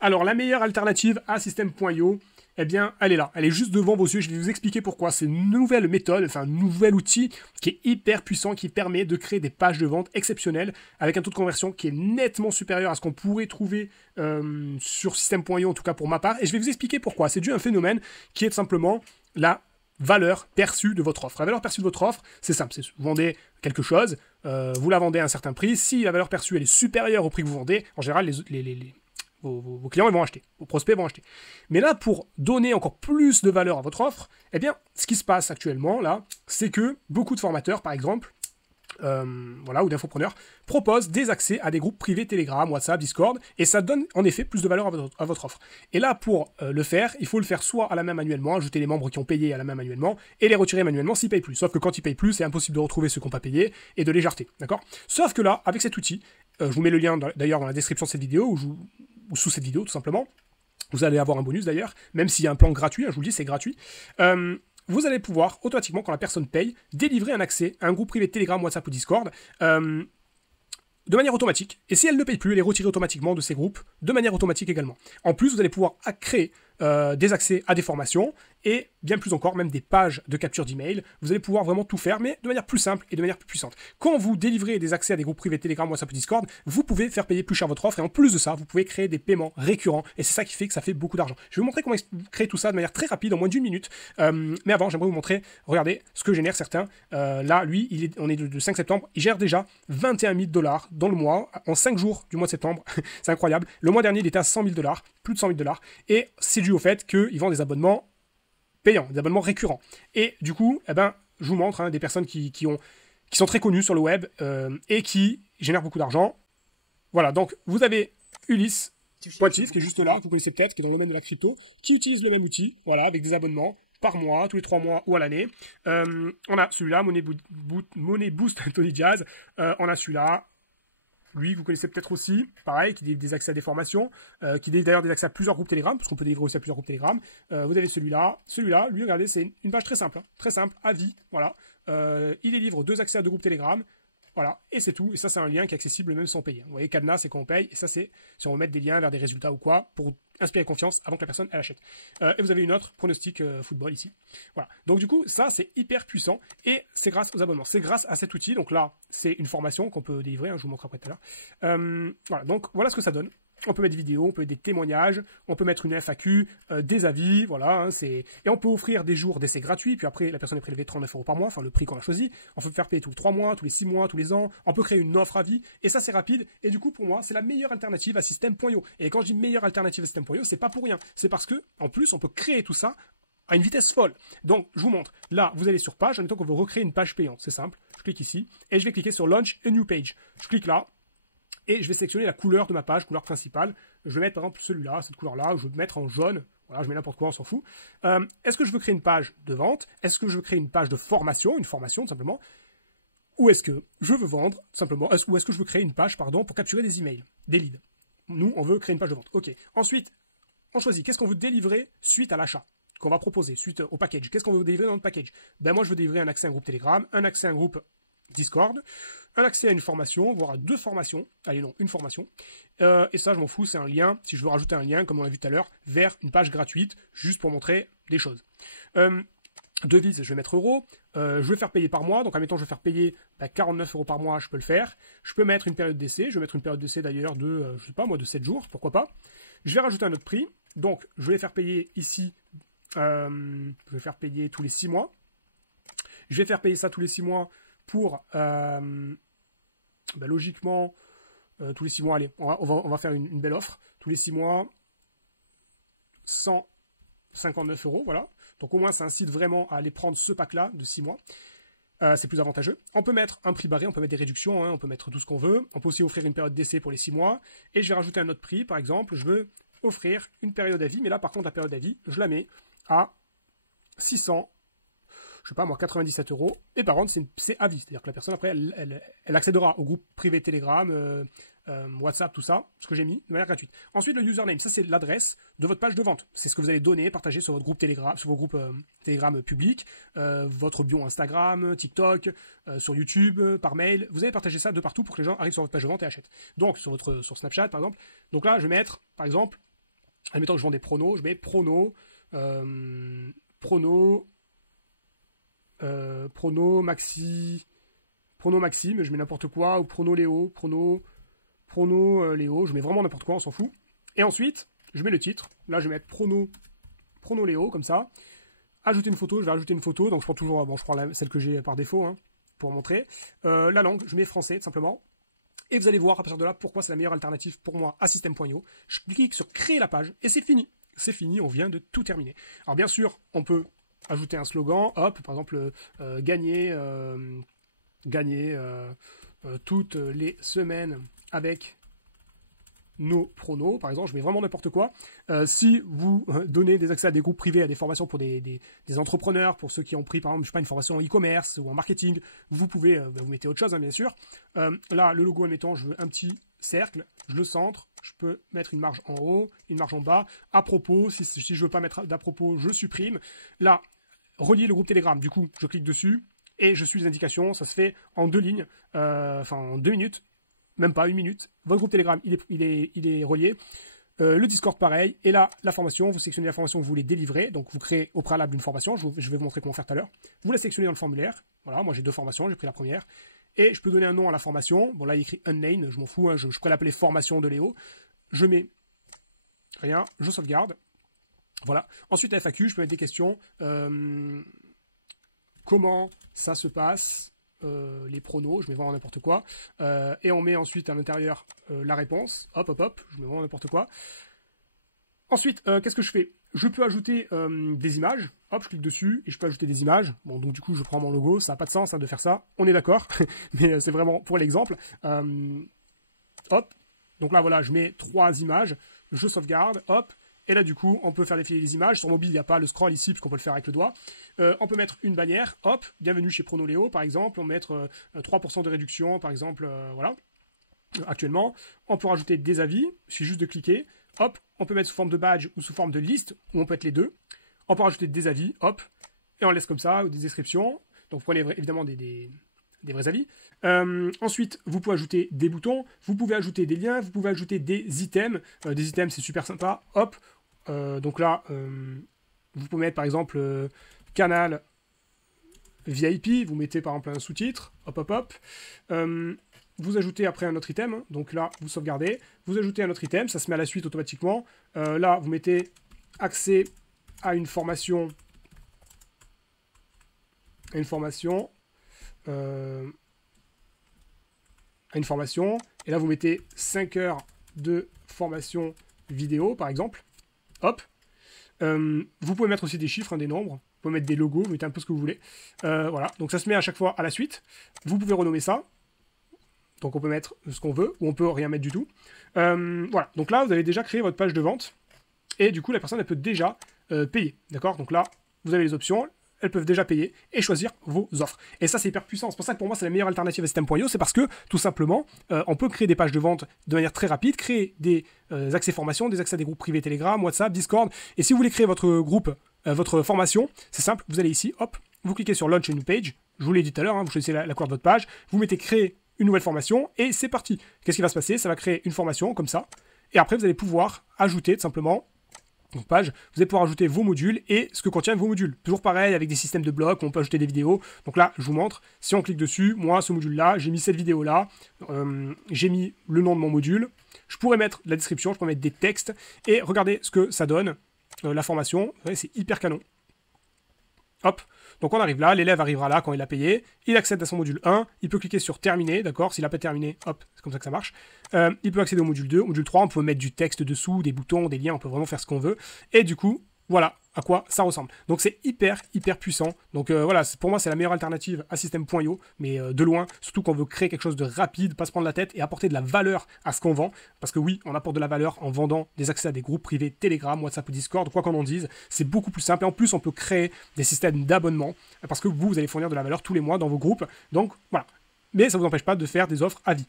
Alors, la meilleure alternative à System.io, eh bien, elle est là. Elle est juste devant vos yeux. Je vais vous expliquer pourquoi. C'est une nouvelle méthode, enfin, un nouvel outil qui est hyper puissant, qui permet de créer des pages de vente exceptionnelles avec un taux de conversion qui est nettement supérieur à ce qu'on pourrait trouver sur System.io, en tout cas pour ma part. Et je vais vous expliquer pourquoi. C'est dû à un phénomène qui est simplement la valeur perçue de votre offre. La valeur perçue de votre offre, c'est simple. Vous vendez quelque chose, vous la vendez à un certain prix. Si la valeur perçue elle est supérieure au prix que vous vendez, en général, vos clients ils vont acheter, vos prospects vont acheter. Mais là, pour donner encore plus de valeur à votre offre, eh bien, ce qui se passe actuellement, là, c'est que beaucoup de formateurs, par exemple, voilà, ou d'infopreneurs, proposent des accès à des groupes privés Telegram, WhatsApp, Discord, et ça donne en effet plus de valeur à votre offre. Et là, pour le faire, il faut le faire soit à la main manuellement, ajouter les membres qui ont payé à la main manuellement, et les retirer manuellement s'ils payent plus. Sauf que quand ils payent plus, c'est impossible de retrouver ceux qui n'ont pas payé et de les jarter, d'accord? Sauf que là, avec cet outil, je vous mets le lien d'ailleurs dans la description de cette vidéo, ou sous cette vidéo tout simplement, vous allez avoir un bonus d'ailleurs, même s'il y a un plan gratuit, je vous le dis, c'est gratuit. Vous allez pouvoir, automatiquement, quand la personne paye, délivrer un accès à un groupe privé Telegram, WhatsApp ou Discord, de manière automatique. Et si elle ne paye plus, elle est retirée automatiquement de ces groupes, de manière automatique également. En plus, vous allez pouvoir créer des accès à des formations, et bien plus encore, même des pages de capture d'email. Vous allez pouvoir vraiment tout faire, mais de manière plus simple et de manière plus puissante. Quand vous délivrez des accès à des groupes privés Telegram, WhatsApp ou Discord, vous pouvez faire payer plus cher votre offre, et en plus de ça, vous pouvez créer des paiements récurrents, et c'est ça qui fait que ça fait beaucoup d'argent. Je vais vous montrer comment créer tout ça de manière très rapide, en moins d'1 minute. Mais avant, j'aimerais vous montrer, regardez, ce que génèrent certains. Là, lui, on est le 5 septembre, il gère déjà 21 000 $ dans le mois, en 5 jours du mois de septembre. C'est incroyable. Le mois dernier, il était à 100 000 $, plus de 100 000 $, et c'est dû au fait qu'il vend des abonnements payants, des abonnements récurrents. Et du coup, eh ben, je vous montre des personnes qui sont très connues sur le web et qui génèrent beaucoup d'argent. Voilà, donc vous avez Ulysse Poitif, qui est juste là, que vous connaissez peut-être, qui est dans le domaine de la crypto, qui utilise le même outil, voilà, avec des abonnements par mois, tous les 3 mois ou à l'année. On a celui-là, Money Boost Tony Jazz. On a celui-là. Lui, vous connaissez peut-être aussi, pareil, qui délivre des accès à des formations, qui délivre d'ailleurs des accès à plusieurs groupes Telegram, parce qu'on peut délivrer aussi à plusieurs groupes Telegram. Vous avez celui-là, lui, regardez, c'est une page très simple, à vie, voilà. Il délivre 2 accès à 2 groupes Telegram, voilà, et c'est tout. Et ça, c'est un lien qui est accessible même sans payer. Vous voyez, cadenas, c'est quand on paye, et ça, c'est si on veut mettre des liens vers des résultats ou quoi, pour inspirer confiance avant que la personne, elle achète. Et vous avez une autre, pronostic football, ici. Voilà. Donc, du coup, ça, c'est hyper puissant, et c'est grâce aux abonnements. C'est grâce à cet outil. Donc là, c'est une formation qu'on peut délivrer, je vous montrerai après tout à l'heure. Voilà, donc voilà ce que ça donne. On peut mettre des vidéos, on peut mettre des témoignages, on peut mettre une FAQ, des avis, voilà. Et on peut offrir des jours d'essai gratuits, puis après, la personne est prélevée 39 € par mois, enfin le prix qu'on a choisi. On peut faire payer tous les 3 mois, tous les 6 mois, tous les ans. On peut créer une offre à vie, et ça, c'est rapide. Et du coup, pour moi, c'est la meilleure alternative à System.io. Et quand je dis meilleure alternative à System.io, c'est pas pour rien. C'est parce que, en plus, on peut créer tout ça à une vitesse folle. Donc, je vous montre. Là, vous allez sur page, en même temps qu'on veut recréer une page payante. C'est simple. Je clique ici, et je vais cliquer sur Launch a New Page. Je clique là, et je vais sélectionner la couleur de ma page, couleur principale. Je vais mettre par exemple celui-là, cette couleur-là, je vais mettre en jaune. Voilà, je mets n'importe quoi, on s'en fout. Est-ce que je veux créer une page de vente? Est-ce que je veux créer une page de formation, une formation tout simplement? Ou est-ce que je veux vendre simplement? Ou est-ce que je veux créer une page, pardon, pour capturer des emails, des leads? Nous, on veut créer une page de vente. Ok. Ensuite, on choisit qu'est-ce qu'on veut délivrer suite à l'achat qu'on va proposer, suite au package. Qu'est-ce qu'on veut délivrer dans le package? Ben moi, je veux délivrer un accès à un groupe Telegram, un accès à un groupe Discord, un accès à une formation, voire à 2 formations. Allez, non, une formation. Et ça, je m'en fous, c'est un lien. Si je veux rajouter un lien, comme on l'a vu tout à l'heure, vers une page gratuite, juste pour montrer des choses. Devise, je vais mettre euros. Je vais faire payer par mois. Donc, admettons, je vais faire payer 49 € par mois, je peux le faire. Je peux mettre une période d'essai. Je vais mettre une période d'essai d'ailleurs de, je sais pas moi, de 7 jours, pourquoi pas. Je vais rajouter un autre prix. Donc, je vais faire payer ici, je vais faire payer tous les 6 mois. Je vais faire payer ça tous les 6 mois pour, logiquement, tous les 6 mois, allez, on va faire une belle offre. Tous les 6 mois, 159 €, voilà. Donc au moins, ça incite vraiment à aller prendre ce pack-là de 6 mois. C'est plus avantageux. On peut mettre un prix barré, on peut mettre des réductions, on peut mettre tout ce qu'on veut. On peut aussi offrir une période d'essai pour les 6 mois. Et je vais rajouter un autre prix, par exemple, je veux offrir une période à vie, mais là, par contre, la période à vie, je la mets à 600, je sais pas moi, 97 €. Et par contre, c'est à vie. C'est-à-dire que la personne, après, elle accédera au groupe privé Telegram, WhatsApp, tout ça, ce que j'ai mis, de manière gratuite. Ensuite, le username, ça c'est l'adresse de votre page de vente. C'est ce que vous allez donner, partager sur votre groupe Telegram, sur vos groupes Telegram publics, votre bio Instagram, TikTok, sur YouTube, par mail. Vous allez partager ça de partout pour que les gens arrivent sur votre page de vente et achètent. Donc, sur Snapchat, par exemple. Donc là, je vais mettre, par exemple, admettons que je vends des pronos, je mets prono, prono maxi, prono maxime, je mets n'importe quoi, ou prono Léo, prono Léo, je mets vraiment n'importe quoi, on s'en fout. Et ensuite, je mets le titre, là je vais mettre prono Léo, comme ça. Ajouter une photo, je vais ajouter une photo, donc je prends toujours, bon je prends celle que j'ai par défaut, hein, pour montrer. La langue, je mets français, tout simplement. Et vous allez voir à partir de là pourquoi c'est la meilleure alternative pour moi à System.io. Je clique sur créer la page et c'est fini. C'est fini, on vient de tout terminer. Alors bien sûr, on peut ajouter un slogan, hop, par exemple, gagner toutes les semaines avec nos pronos, par exemple, je mets vraiment n'importe quoi. Si vous donnez des accès à des groupes privés, à des formations pour des entrepreneurs, pour ceux qui ont pris, par exemple, je sais pas, une formation en e-commerce ou en marketing, vous pouvez, vous mettez autre chose, hein, bien sûr. Là, le logo, admettons, je veux un petit cercle, je le centre, je peux mettre une marge en haut, une marge en bas. À propos, si je veux pas mettre d'à propos, je supprime. Là, relier le groupe Telegram, du coup, je clique dessus et je suis les indications, ça se fait en 2 lignes, enfin en 2 minutes. Même pas 1 minute. Votre groupe Telegram, il est relié. Le Discord, pareil. Et là, la formation, vous sélectionnez la formation que vous voulez délivrer. Donc, vous créez au préalable une formation. Je vais vous montrer comment faire tout à l'heure. Vous la sélectionnez dans le formulaire. Voilà, moi j'ai 2 formations, j'ai pris la première. Et je peux donner un nom à la formation. Bon, là, il écrit Unnamed, je m'en fous. Hein, je pourrais l'appeler formation de Léo. Je mets rien, je sauvegarde. Voilà. Ensuite, la FAQ, je peux mettre des questions. Comment ça se passe ? Les pronos, je mets vraiment n'importe quoi, et on met ensuite à l'intérieur la réponse, hop, je mets vraiment n'importe quoi. Ensuite, qu'est-ce que je fais? Je peux ajouter des images, hop, je clique dessus, et je peux ajouter des images. Bon, donc du coup, je prends mon logo, ça n'a pas de sens hein, de faire ça, on est d'accord, mais c'est vraiment pour l'exemple. Hop, donc là, voilà, je mets 3 images, je sauvegarde, hop, et là, du coup, on peut faire défiler les images. Sur mobile, il n'y a pas le scroll ici, puisqu'on peut le faire avec le doigt. On peut mettre une bannière. Hop, bienvenue chez Pronoléo, par exemple. On peut mettre 3% de réduction, par exemple. Voilà. Actuellement, on peut rajouter des avis. Il suffit juste de cliquer. Hop, on peut mettre sous forme de badge ou sous forme de liste, ou on peut être les deux. On peut rajouter des avis. Hop, et on laisse comme ça, ou des descriptions. Donc, vous prenez évidemment des vrais avis. Ensuite, vous pouvez ajouter des boutons, vous pouvez ajouter des liens, vous pouvez ajouter des items. Des items, c'est super sympa. Hop, donc là, vous pouvez mettre par exemple canal VIP, vous mettez par exemple un sous-titre, hop. Vous ajoutez après un autre item, hein. Donc là, vous sauvegardez, vous ajoutez un autre item, ça se met à la suite automatiquement. Là, vous mettez accès à une formation. Et là vous mettez 5 heures de formation vidéo par exemple, hop. Vous pouvez mettre aussi des chiffres, hein, des nombres, vous pouvez mettre des logos, vous mettez un peu ce que vous voulez, voilà, donc ça se met à chaque fois à la suite. Vous pouvez renommer ça, donc on peut mettre ce qu'on veut, ou on peut rien mettre du tout. Voilà, donc là vous avez déjà créé votre page de vente, et du coup la personne elle peut déjà payer, d'accord. Donc là vous avez les options, elles peuvent déjà payer et choisir vos offres. Et ça, c'est hyper puissant. C'est pour ça que pour moi, c'est la meilleure alternative à System.io. C'est parce que, tout simplement, on peut créer des pages de vente de manière très rapide, créer des accès formation, des accès à des groupes privés Telegram, WhatsApp, Discord. Et si vous voulez créer votre groupe, votre formation, c'est simple. Vous allez ici, hop, vous cliquez sur Launch a New Page. Je vous l'ai dit tout à l'heure, hein, vous choisissez la couleur de votre page. Vous mettez créer une nouvelle formation et c'est parti. Qu'est-ce qui va se passer? Ça va créer une formation comme ça. Et après, vous allez pouvoir ajouter tout simplement donc page, vous allez pouvoir ajouter vos modules et ce que contiennent vos modules. Toujours pareil avec des systèmes de blocs, on peut ajouter des vidéos. Donc là, je vous montre, si on clique dessus, moi, ce module-là, j'ai mis cette vidéo-là, j'ai mis le nom de mon module. Je pourrais mettre la description, je pourrais mettre des textes et regardez ce que ça donne, la formation. C'est hyper canon. Hop, donc on arrive là, l'élève arrivera là quand il a payé, il accède à son module 1, il peut cliquer sur terminer, d'accord, s'il n'a pas terminé, hop, c'est comme ça que ça marche. Il peut accéder au module 2, au module 3, on peut mettre du texte dessous, des boutons, des liens, on peut vraiment faire ce qu'on veut, et du coup, voilà à quoi ça ressemble. Donc c'est hyper puissant. Donc voilà, pour moi c'est la meilleure alternative à System.io, mais de loin, surtout quand on veut créer quelque chose de rapide, pas se prendre la tête et apporter de la valeur à ce qu'on vend. Parce que oui, on apporte de la valeur en vendant des accès à des groupes privés Telegram, WhatsApp ou Discord, quoi qu'on en dise. C'est beaucoup plus simple et en plus on peut créer des systèmes d'abonnement parce que vous allez fournir de la valeur tous les mois dans vos groupes. Donc voilà. Mais ça ne vous empêche pas de faire des offres à vie.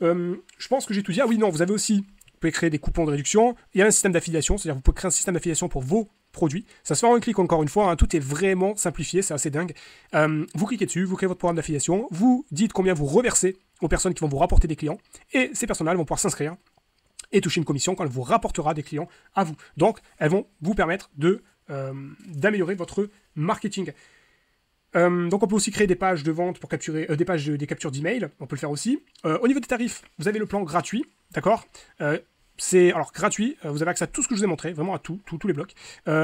Je pense que j'ai tout dit. Ah oui, non, vous avez aussi, vous pouvez créer des coupons de réduction. Il y a un système d'affiliation, c'est-à-dire vous pouvez créer un système d'affiliation pour vos produits. Ça se fait en un clic encore une fois, hein, tout est vraiment simplifié, c'est assez dingue. Vous cliquez dessus, vous créez votre programme d'affiliation, vous dites combien vous reversez aux personnes qui vont vous rapporter des clients, et ces personnes-là vont pouvoir s'inscrire et toucher une commission quand elle vous rapportera des clients à vous. Donc, elles vont vous permettre d'améliorer votre marketing. Donc on peut aussi créer des pages de vente pour capturer des captures d'email, on peut le faire aussi. Au niveau des tarifs, vous avez le plan gratuit, d'accord. C'est alors gratuit, vous avez accès à tout ce que je vous ai montré, vraiment à tous les blocs,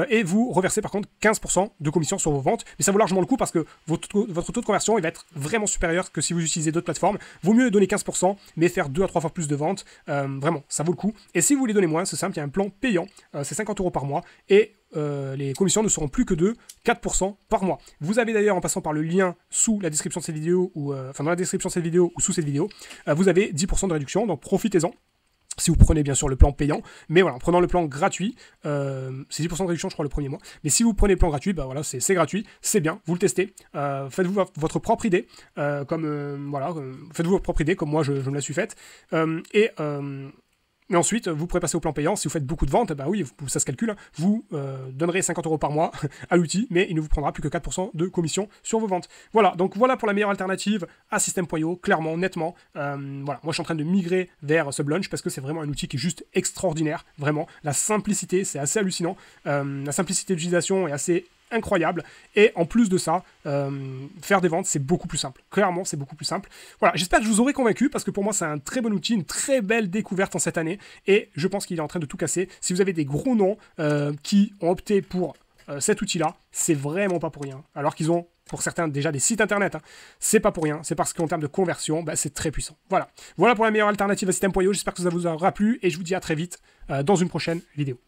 et vous reversez par contre 15% de commission sur vos ventes, mais ça vaut largement le coup parce que votre taux de conversion il va être vraiment supérieur que si vous utilisez d'autres plateformes. Vaut mieux donner 15%, mais faire 2 à 3 fois plus de ventes, vraiment, ça vaut le coup. Et si vous voulez donner moins, c'est simple, il y a un plan payant, c'est 50 € par mois, et les commissions ne seront plus que de 4% par mois. Vous avez d'ailleurs, en passant par le lien sous la description de cette vidéo, ou dans la description de cette vidéo ou sous cette vidéo, vous avez 10% de réduction, donc profitez-en. Si vous prenez bien sûr le plan payant, mais voilà, en prenant le plan gratuit, c'est 10% de réduction je crois le premier mois, mais si vous prenez le plan gratuit, bah voilà, c'est gratuit, c'est bien, vous le testez, faites-vous votre propre idée, faites-vous votre propre idée comme moi je me la suis faite, mais ensuite, vous pourrez passer au plan payant. Si vous faites beaucoup de ventes, bah oui, ça se calcule. Vous donnerez 50 € par mois à l'outil, mais il ne vous prendra plus que 4% de commission sur vos ventes. Voilà, donc voilà pour la meilleure alternative à System.io, clairement, nettement. Voilà, moi je suis en train de migrer vers Sublaunch parce que c'est vraiment un outil qui est juste extraordinaire. Vraiment, la simplicité, c'est assez hallucinant. La simplicité d'utilisation est assez incroyable, et en plus de ça, faire des ventes c'est beaucoup plus simple, clairement c'est beaucoup plus simple. Voilà, j'espère que je vous aurai convaincu parce que pour moi c'est un très bon outil, une très belle découverte en cette année, et je pense qu'il est en train de tout casser. Si vous avez des gros noms qui ont opté pour cet outil là, c'est vraiment pas pour rien, alors qu'ils ont pour certains déjà des sites internet, hein. C'est pas pour rien, c'est parce qu'en termes de conversion, bah, c'est très puissant. Voilà pour la meilleure alternative à System.io, j'espère que ça vous aura plu, et je vous dis à très vite dans une prochaine vidéo.